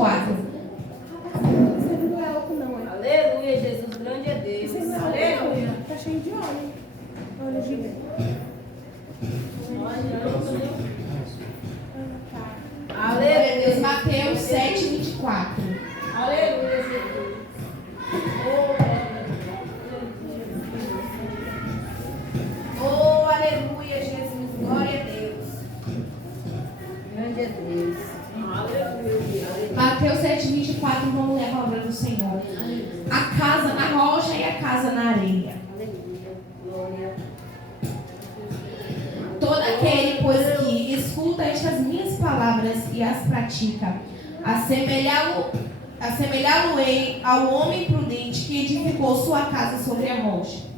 24. Aleluia, Jesus, grande é Deus. Aleluia. Tá cheio de óleo. Óleo de Aleluia, Deus. Mateus 7, 24. Aleluia, Jesus. Oh, aleluia, Jesus. Glória a Deus. Grande é Deus. Aleluia. Mateus 7, 24. Vamos ler a palavra do Senhor. A casa na rocha e a casa na areia. Aleluia. Glória. Todo aquele, pois, que escuta estas minhas palavras e as pratica, assemelhá-lo-ei ao homem prudente que edificou sua casa sobre a rocha.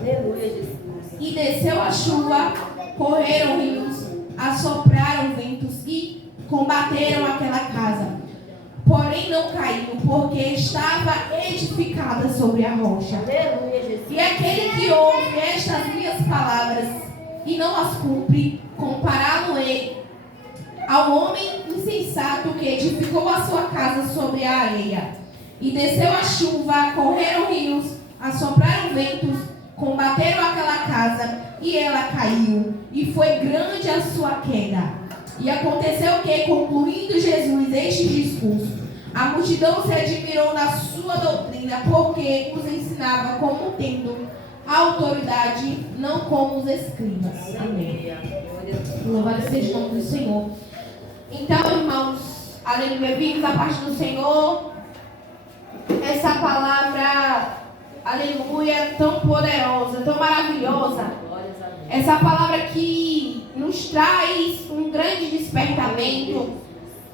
Aleluia, Jesus. E desceu a chuva, correram rios, assopraram ventos e combateram aquela casa. Porém não caiu, porque estava edificada sobre a rocha. Aleluia, Jesus. E aquele que ouve estas minhas palavras e não as cumpre, compará-lo-ei ao homem insensato que edificou a sua casa sobre a areia. E desceu a chuva, correram rios, assopraram ventos, combateram aquela casa, e ela caiu, e foi grande a sua queda. E aconteceu que, concluindo Jesus este discurso, a multidão se admirou na sua doutrina, porque os ensinava como tendo autoridade, não como os escribas. Amém. Louvado seja o nome do Senhor. Então, irmãos, aleluia, vimos a parte do Senhor, essa palavra, aleluia, tão poderosa, tão maravilhosa. Essa palavra que nos traz um grande despertamento.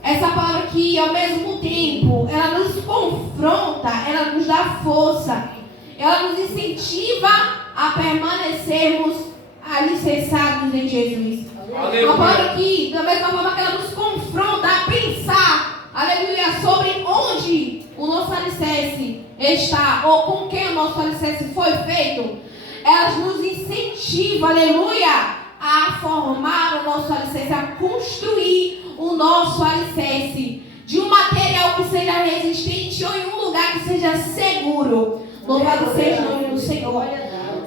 Essa palavra que, ao mesmo tempo, ela nos confronta, ela nos dá força, ela nos incentiva a permanecermos alicerçados em Jesus. Uma palavra que, da mesma forma que ela nos confronta a pensar, aleluia, sobre onde o nosso alicerce está, ou com quem o nosso alicerce foi feito, ela nos incentiva, aleluia, a formar o nosso alicerce, a construir o nosso alicerce de um material que seja resistente ou em um lugar que seja seguro. Louvado seja o nome do Senhor.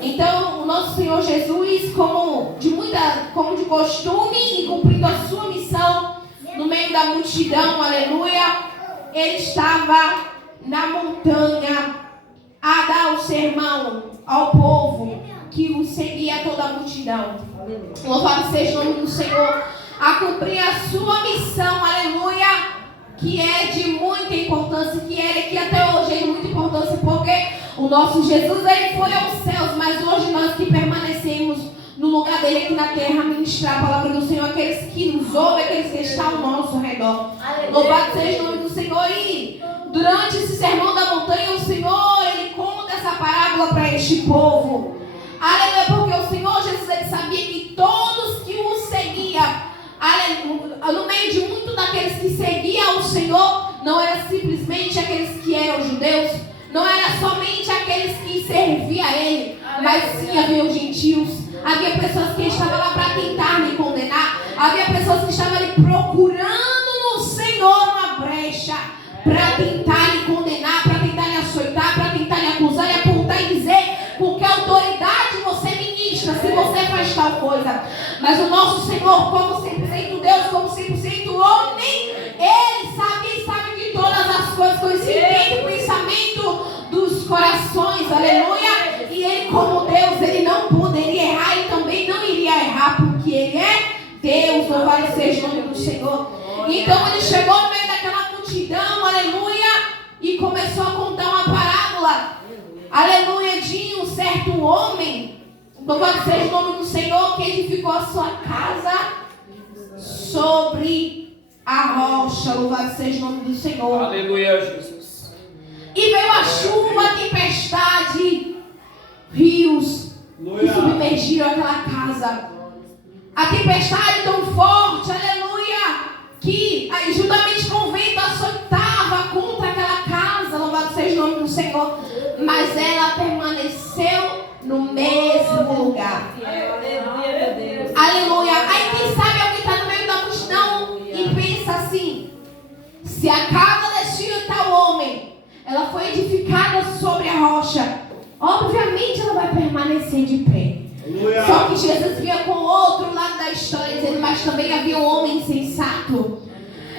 Então, o nosso Senhor Jesus, como de costume e cumprindo a sua missão no meio da multidão, aleluia, ele estava na montanha a dar o sermão ao povo que o seguia, toda a multidão. Louvado seja o nome do Senhor. A cumprir a sua missão, aleluia, que é de muita importância, que até hoje é de muita importância, porque o nosso Jesus, ele foi aos céus, mas hoje nós que permanecemos no lugar dele aqui na terra, ministrar a palavra do Senhor, aqueles que nos ouvem, aqueles que estão ao nosso redor. Louvado seja o nome do Senhor. E durante esse sermão da montanha, o Senhor, ele conta essa parábola para este povo. Aleluia, porque o Senhor Jesus, ele sabia que todos que o seguiam, no meio de muitos daqueles que seguiam o Senhor, não era simplesmente aqueles que eram judeus, não era somente aqueles que serviam a Ele, mas sim havia os gentios, havia pessoas que estavam lá para tentar me condenar, havia pessoas que estavam ali procurando no Senhor uma brecha para tentar lhe condenar, para tentar lhe açoitar, para tentar lhe acusar e apontar e dizer com que autoridade você ministra se você faz tal coisa. Mas o nosso Senhor, como 100% Deus, como 100% homem, Ele sabe de todas as coisas, conhecimento e pensamento dos corações, aleluia. E Ele, como Deus, Ele não poderia errar e também não iria errar, porque Ele é Deus. Louvado seja o nome do Senhor. Então Ele chegou no meio daquela multidão, aleluia, e começou a contar uma parábola, aleluia, de um certo homem, louvado seja o nome do Senhor, que edificou a sua casa sobre a rocha. Louvado seja o nome do Senhor. Aleluia, Jesus. E veio a chuva, a tempestade, rios que submergiram aquela casa. A tempestade tão forte, aleluia, que juntamente com o vento açoitava contra aquela casa. Louvado seja o nome do Senhor. Mas ela permaneceu no mesmo lugar. Aleluia, meu Deus. Aleluia. Aí quem sabe alguém está no meio da multidão e pensa assim: Se a casa deste tal homem, ela foi edificada sobre a rocha, obviamente ela vai permanecer de pé. Aleluia. Só que Jesus via com o outro lado da história, dizendo, mas também havia um homem insensato.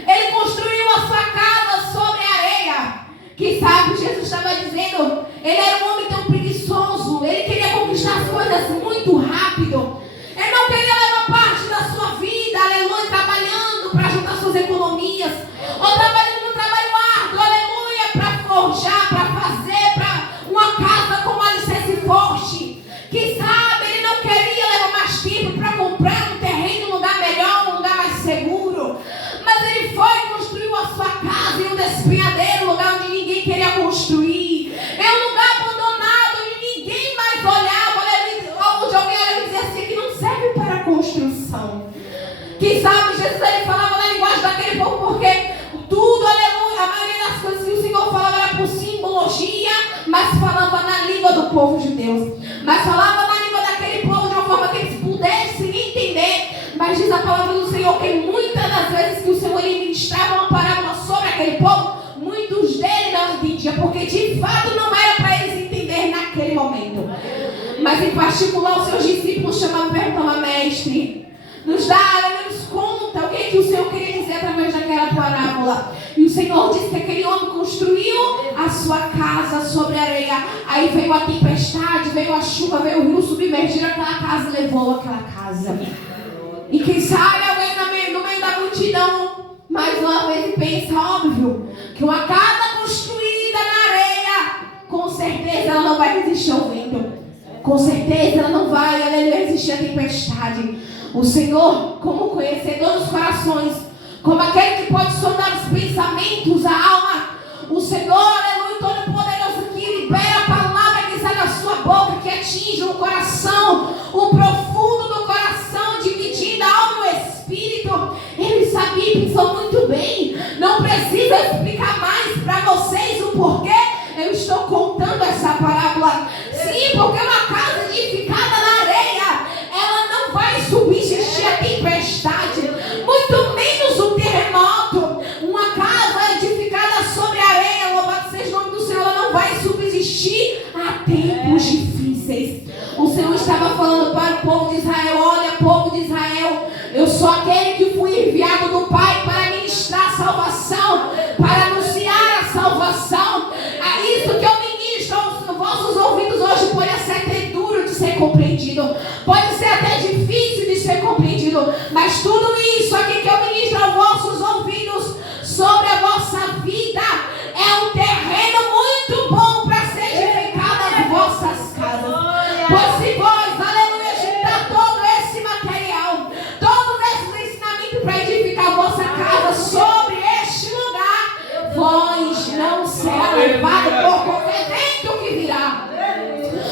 Ele construiu a sua casa sobre a areia. Quem sabe Jesus estava dizendo, ele era um homem tão preguiçoso, ele queria conquistar as coisas muito rápido. Ele não queria levar parte da sua vida, aleluia, trabalhando para juntar suas economias, ou trabalhando no trabalho árduo, aleluia, para forjar, para fazer, para uma casa com um alicerce forte. Quem sabe ele não queria levar mais tempo para comprar um terreno, um lugar melhor, um lugar mais seguro. Mas ele foi e construiu a sua casa em um despenhadeiro, um lugar onde ninguém queria construir. É um lugar abandonado, onde ninguém mais olhava, onde alguém olhava e dizia assim, que não serve para construção. Quem sabe Jesus ele falava na linguagem daquele povo, porque tudo, aleluia, a maioria das coisas que o Senhor falava era por simbologia, mas falava na língua do povo de Deus. Mas falava na língua daquele povo de uma forma que eles pudessem entender. Mas diz a palavra do Senhor que muitas das vezes que o Senhor ministrava uma parábola sobre aquele povo, muitos deles não entendiam, porque de fato não era para eles entender naquele momento. Mas em particular os seus discípulos chamavam e perguntavam, mestre, nos conta o que o Senhor queria dizer através daquela parábola. E o Senhor disse que aquele homem construiu a sua casa sobre a areia. Aí veio a tempestade, veio a chuva, veio o rio, submergiu aquela casa, levou aquela casa. E quem sabe alguém no meio da multidão, mais uma vez pensa, óbvio, que uma casa construída na areia, com certeza ela não vai resistir ao vento. Com certeza ela não vai resistir à tempestade. O Senhor, como conhecedor dos corações, como aquele que pode sondar os pensamentos, a alma, o Senhor, aleluia, todo-poderoso, que libera a palavra que sai da sua boca, que atinge o coração, o profundo do coração, dividindo a alma e o espírito. Ele sabia e pensou muito bem. Não precisa explicar mais para vocês o porquê eu estou contando essa parábola. Sim, porque uma casa edificada na areia, ela não vai subsistir a tempestade, muito menos o terremoto. Uma casa edificada sobre a areia, louvado seja o nome do Senhor, ela não vai subsistir a tempos difíceis. O Senhor estava falando para o povo de Israel, olha, povo de Israel, eu sou aquele que fui enviado do Pai para ministrar a salvação, para anunciar a salvação. É isso que eu ministro aos vossos ouvidos hoje. Pode ser até duro de ser compreendido, pode ser até difícil de ser compreendido, mas tudo isso aqui que eu ministro aos vossos ouvidos sobre a vossa vida é um terreno muito bom para ser edificado as vossas casas. Pois se vós, aleluia, juntar todo esse material, todos esses ensinamentos para edificar a vossa casa sobre este lugar, vós não será levado por qualquer vento que virá.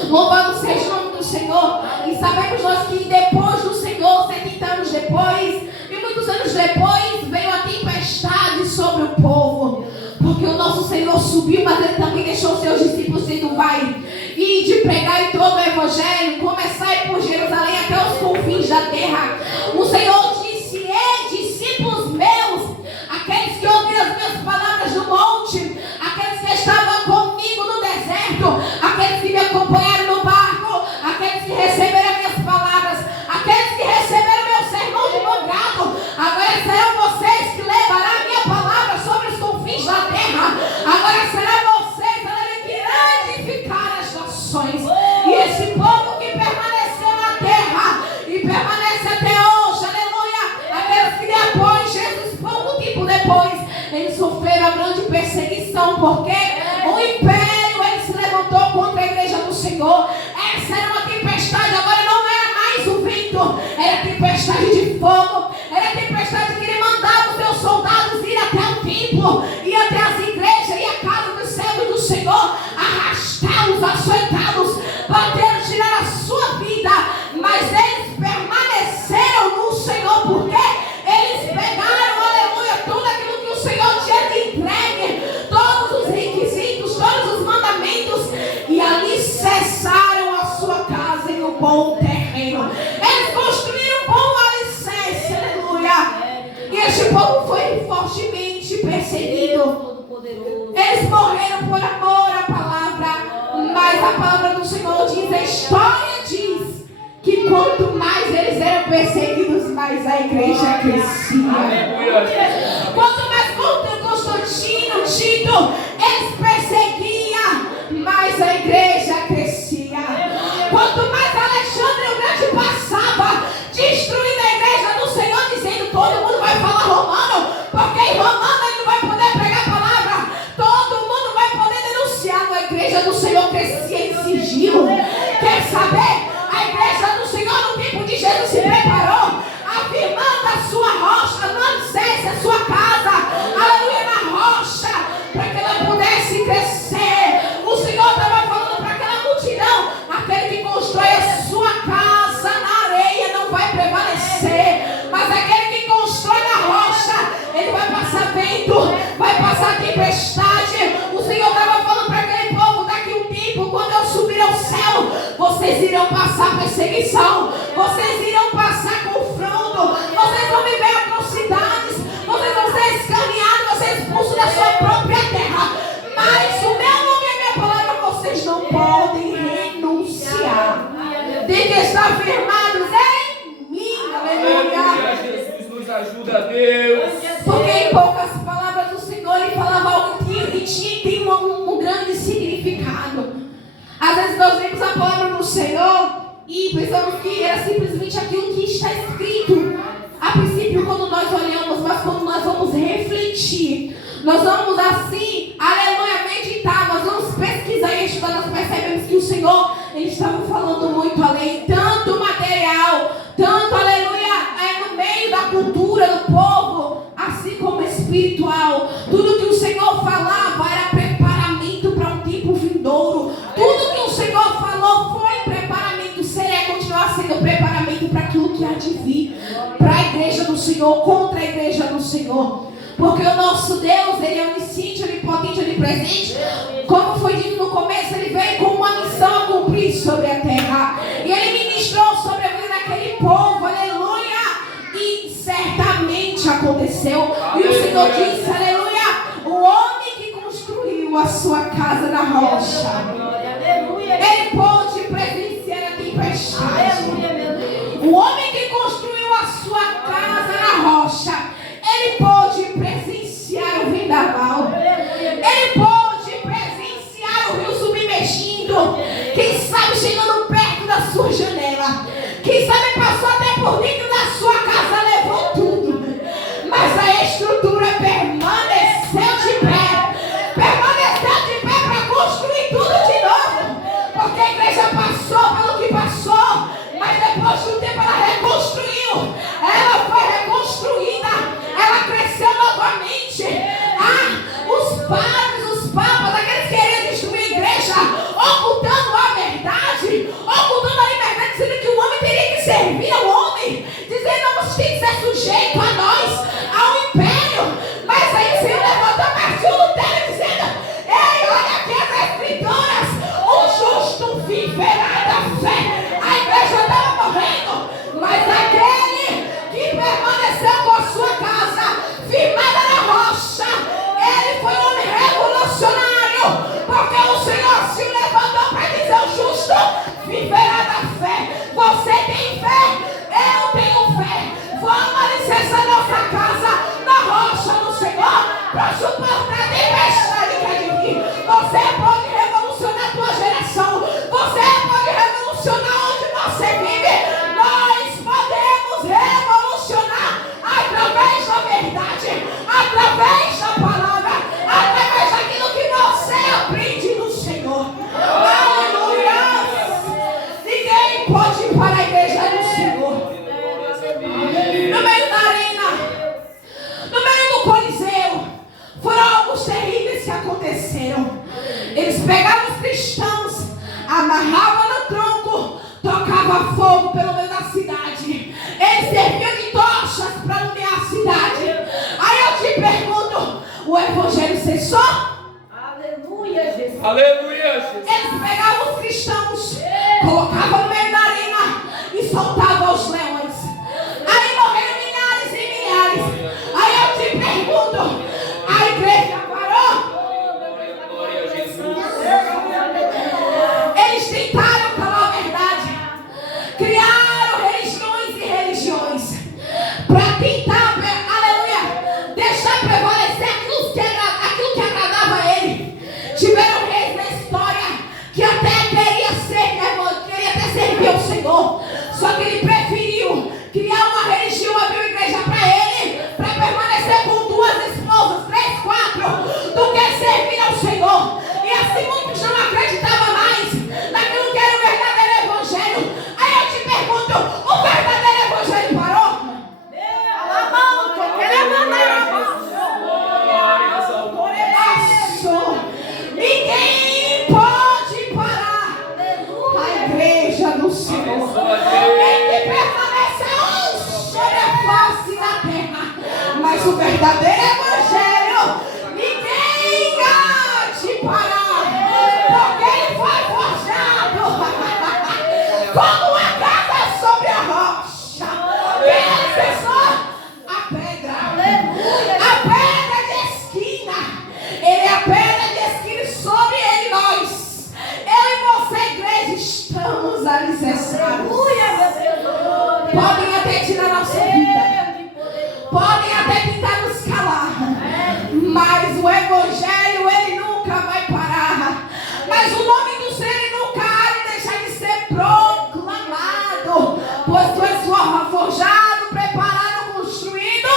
Louvado seja o nome do Senhor. E sabemos nós que depois do Senhor, 70 anos depois, e muitos anos depois, veio a tempestade sobre o povo. Porque o nosso Senhor subiu, mas ele também deixou os seus discípulos dizendo, vai, e de pregar em todo o evangelho, começar por Jerusalém até os confins da terra. O Senhor disse, ei, discípulos meus, aqueles que ouviram as minhas palavras no monte, aqueles que estavam comigo no deserto, aqueles que me acompanharam no barco, aqueles que receberam as minhas palavras, aqueles que receberam meu sermão de bom grado, agora serão vocês que levarão a minha palavra sobre os confins da terra. Agora serão vocês, aleluia, que irão edificar as nações. E esse povo que permaneceu na terra e permanece até hoje, aleluia, aqueles que depois, Jesus, pouco tempo depois, eles sofreram a grande perseguição, porque o império ele se levantou contra a igreja do Senhor. Essa era uma tempestade, agora não era mais o vento, era tempestade de fogo, era tempestade que ele mandava os seus soldados ir até o templo, ir até as igrejas, ir à casa do céu e do Senhor, arrastá-los, açoitá-los, bater, tirar a sua vida. Mas eles permaneceram no Senhor, porque eles pegaram, aleluia, tudo aquilo que o Senhor tinha entregue, todos os requisitos, todos os mandamentos, e ali cessaram a sua casa em um bom terreno. Eles construíram um bom alicerce, aleluia. E este povo foi fortemente perseguido. perseguidos. Eles morreram por amor à palavra. Mas a palavra do Senhor diz, a história diz, que quanto mais eles eram perseguidos, mais a igreja crescia. Quanto mais Constantino, Tito, eles perseguiam, mais a igreja crescia. Quanto mais Alexandre o Grande passava, destruindo a igreja do Senhor, dizendo, todo mundo vai falar romano, porque em romano ele não vai poder pregar a palavra, todo mundo vai poder denunciar. A igreja do Senhor crescia em sigilo. Quer saber? A igreja do Senhor no tempo de Jesus se preparou, afirmando a sua rocha, no alicerce, a sua casa, aleluia, na rocha, para que ela pudesse crescer. O Senhor estava falando para aquela multidão, aquele que constrói a sua casa na areia não vai prevalecer, mas aquele que constrói na rocha, ele vai passar vento, vai passar tempestade. O Senhor estava falando para aquele povo, daqui um tempo, quando eu subir ao céu, vocês irão passar perseguição, vocês irão passar confronto, vocês vão viver atrocidades, vocês vão ser escaneados, vão ser expulsos da sua própria terra, mas o meu nome e a minha palavra vocês não podem renunciar. Tem que estar firmados em mim, aleluia. Jesus nos ajuda, Deus. Porque em poucas palavras do Senhor ele falava algo que tem um grande significado. Às vezes nós vemos a palavra do Senhor e pensamos que era simplesmente aquilo que está escrito a princípio quando nós olhamos, mas quando nós vamos refletir, nós vamos assim, aleluia, meditar, nós vamos pesquisar e estudar, nós percebemos que o Senhor, ele estava falando muito além, tanto material, tanto, aleluia, no meio da cultura do povo, assim como espiritual. Tudo que o Senhor falava era preparamento para um tempo vindouro. Tudo que o Senhor falou foi preparamento, será continuar sendo preparamento para aquilo que há de vir, para a igreja do Senhor, contra a igreja do Senhor. Porque o nosso Deus, ele é onisciente, onipotente, onipresente. Como foi dito no começo, ele veio com uma missão a cumprir sobre a terra. E ele ministrou sobre a vida daquele povo, aleluia. E certamente aconteceu. E o Senhor disse, aleluia, o homem que construiu a sua casa na rocha, ele pôde presenciar a tempestade. O homem que construiu a sua casa na rocha, ele pôde presenciar o vendaval. Ele pôde presenciar o rio submergindo. Quem sabe chegando perto da sua janela. Quem sabe passou até por dentro da sua casa, levou tudo. Mas a estrutura permaneceu de pé. Permaneceu de pé para construir tudo de novo. Porque a igreja passou pelo que passou, mas depois de um tempo ela reconstruiu. Ela foi reconstruída. Ela cresceu novamente. Os padres, os papas, aqueles que queriam destruir a igreja, ocultando a verdade, ocultando a liberdade, dizendo que o homem teria que servir ao homem, dizendo que você tem que ser sujeito a nós, ao império. Mas aí o Senhor levantou Martinho Lutero dizendo, ei, olha aqui as escrituras, o justo viverá da fé. A igreja estava morrendo, mas aquele que permaneceu com a sua casa firmada na rocha, ele foi um homem revolucionário, porque o Senhor se levantou para dizer, o justo viverá da fé. Você tem fé? Eu tenho fé. Vamos alicerçar nossa casa na rocha do Senhor para suportar a tempestade que há de vir. Você pode revolucionar a tua geração. Você pode revolucionar onde você vive. Nós podemos revolucionar através da verdade, através da palavra, através daquilo que você aprende no Senhor. Aleluia! Ninguém pode parar a igreja do Senhor. No meio da arena, no meio do Coliseu, foram alguns terríveis que aconteceram. Eles pegavam os cristãos, amarravam no tronco, tocavam fogo pelo meio da cidade. Eles serviam de tochas para iluminar a cidade. Aí eu te pergunto, o evangelho cessou? Aleluia, Jesus. Aleluia, Jesus. Eles pegavam os cristãos, colocavam no meio da arena e soltavam os leões. Aí morreram milhares e milhares. Aí eu te pergunto, a igreja verdadeiro evangelho, ninguém há de parar, porque ele foi forjado como uma casa sobre a rocha. Quem acessou a pedra? A pedra de esquina. Ele é a pedra de esquina, e sobre ele nós, eu e você, igreja, estamos alicerçados. Podem até tirar nossa vida, podem até tentar nos calar, mas o evangelho ele nunca vai parar. Mas o nome do Senhor ele nunca há de deixar de ser proclamado, pois tu és forjado, preparado, construído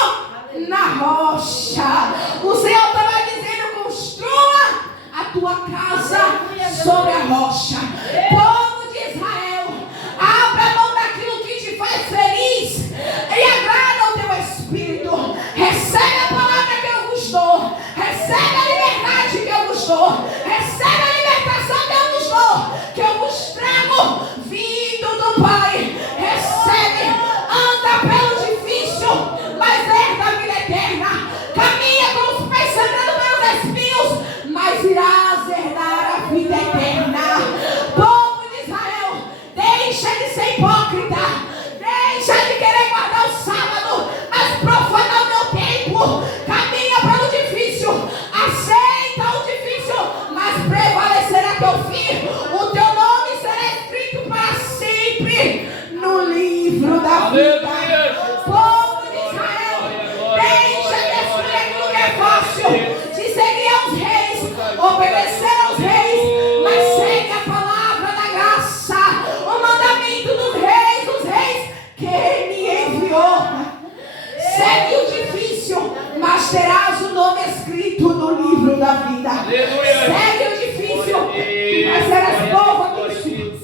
na rocha. O Senhor estava dizendo: construa a tua casa sobre a rocha. Povo de Israel, abra mão daquilo que te faz feliz e agrada ao teu espírito. Recebe a palavra que eu vos dou, recebe a liberdade que eu vos dou, recebe a libertação que eu vos dou, que eu vos trago vindo do Pai. Recebe, anda pelo difícil, mas herda a vida eterna. Caminha com os pés sangrando pelos espinhos, mas irás herdar a vida eterna. Povo de Israel, deixa de ser hipócrita, deixa de querer guardar o sábado, mas profanar o meu tempo. Caminha pelo difícil, aceita o difícil, mas prevalecerá até o fim. O teu nome será escrito para sempre no livro da vida. Povo de Israel, deixa de escolher aquilo que é fácil, de seguir aos reis, obedecer aos reis, mas segue a palavra da graça, o mandamento dos reis que me enviou. Segue o difícil, mas terás o nome escrito no livro da vida. Segue o difícil, mas serás povo abençoado.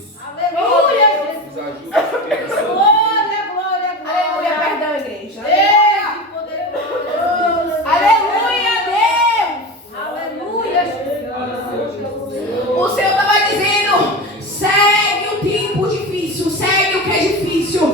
Aleluia. Nos ajuda, Deus. Aleluia, perdão, igreja. Aleluia. Aleluia, Deus. Aleluia. O Senhor estava dizendo: segue o tempo difícil, segue o que é difícil,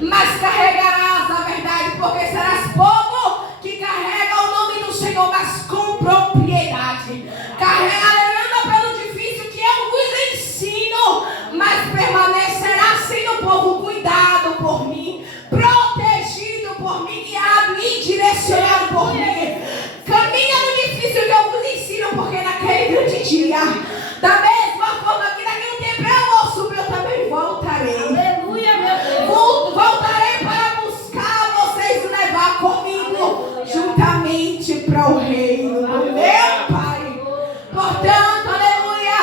mas carregarás a verdade, porque serás povo que carrega o nome do Senhor, mas com propriedade. Carrega pelo difícil que eu vos ensino, mas permanecerá sendo povo cuidado por mim, protegido por mim, guiado e direcionado por mim. Caminha no difícil que eu vos ensino, porque naquele grande dia, da mesma forma que naquele tempo eu vou subir, eu também voltarei. Aleluia, meu Deus. Voltarei para buscar vocês e levar comigo juntamente para o reino do meu Pai. Portanto, aleluia,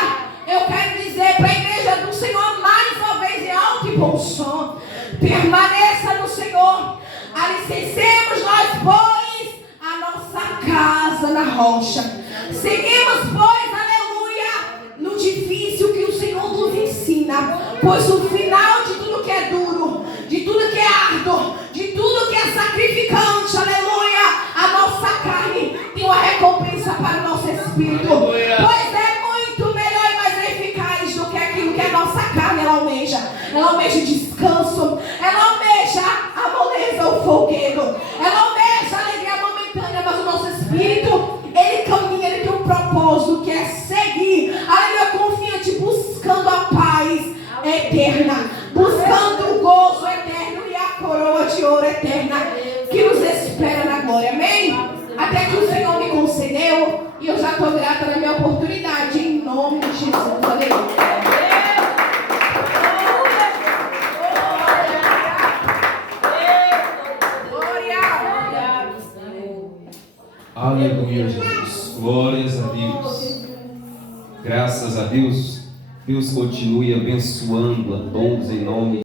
eu quero dizer para a igreja do Senhor mais uma vez em alto e bom som: permaneça no Senhor, alicercemos nós, pois, a nossa casa na rocha. Seguimos, pois, aleluia, no difícil que o Senhor nos ensina, pois o final de tudo que é duro, de tudo que é árduo, de tudo que é sacrificante, aleluia, a nossa carne tem uma recompensa para o nosso espírito, pois é muito melhor e mais eficaz do que aquilo que a nossa carne ela almeja. Ela almeja descanso, ela almeja a moleza, o folguedo, ela almeja a alegria momentânea, mas o nosso espírito, ele caminha, ele tem um propósito que é seguir, aleluia, confiante, buscando a paz eterna, buscando o gozo eterno e a coroa de ouro eterna que nos espera na glória, amém? Até que o Senhor me concedeu, e eu já estou grata na minha oportunidade, em nome de Jesus, aleluia. Aleluia, Jesus. Glórias a Deus. Graças a Deus. Deus continue abençoando a todos em nome